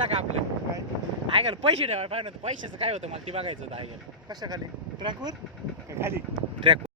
कळला का आपलं काय ऐकायला पैसे ठेवायला पाहिजे नव्हतं पैशाचं काय होतं मला ती बघायचं होतं ऐकायला कशा खाली ट्रॅकवर का खाली ट्रॅक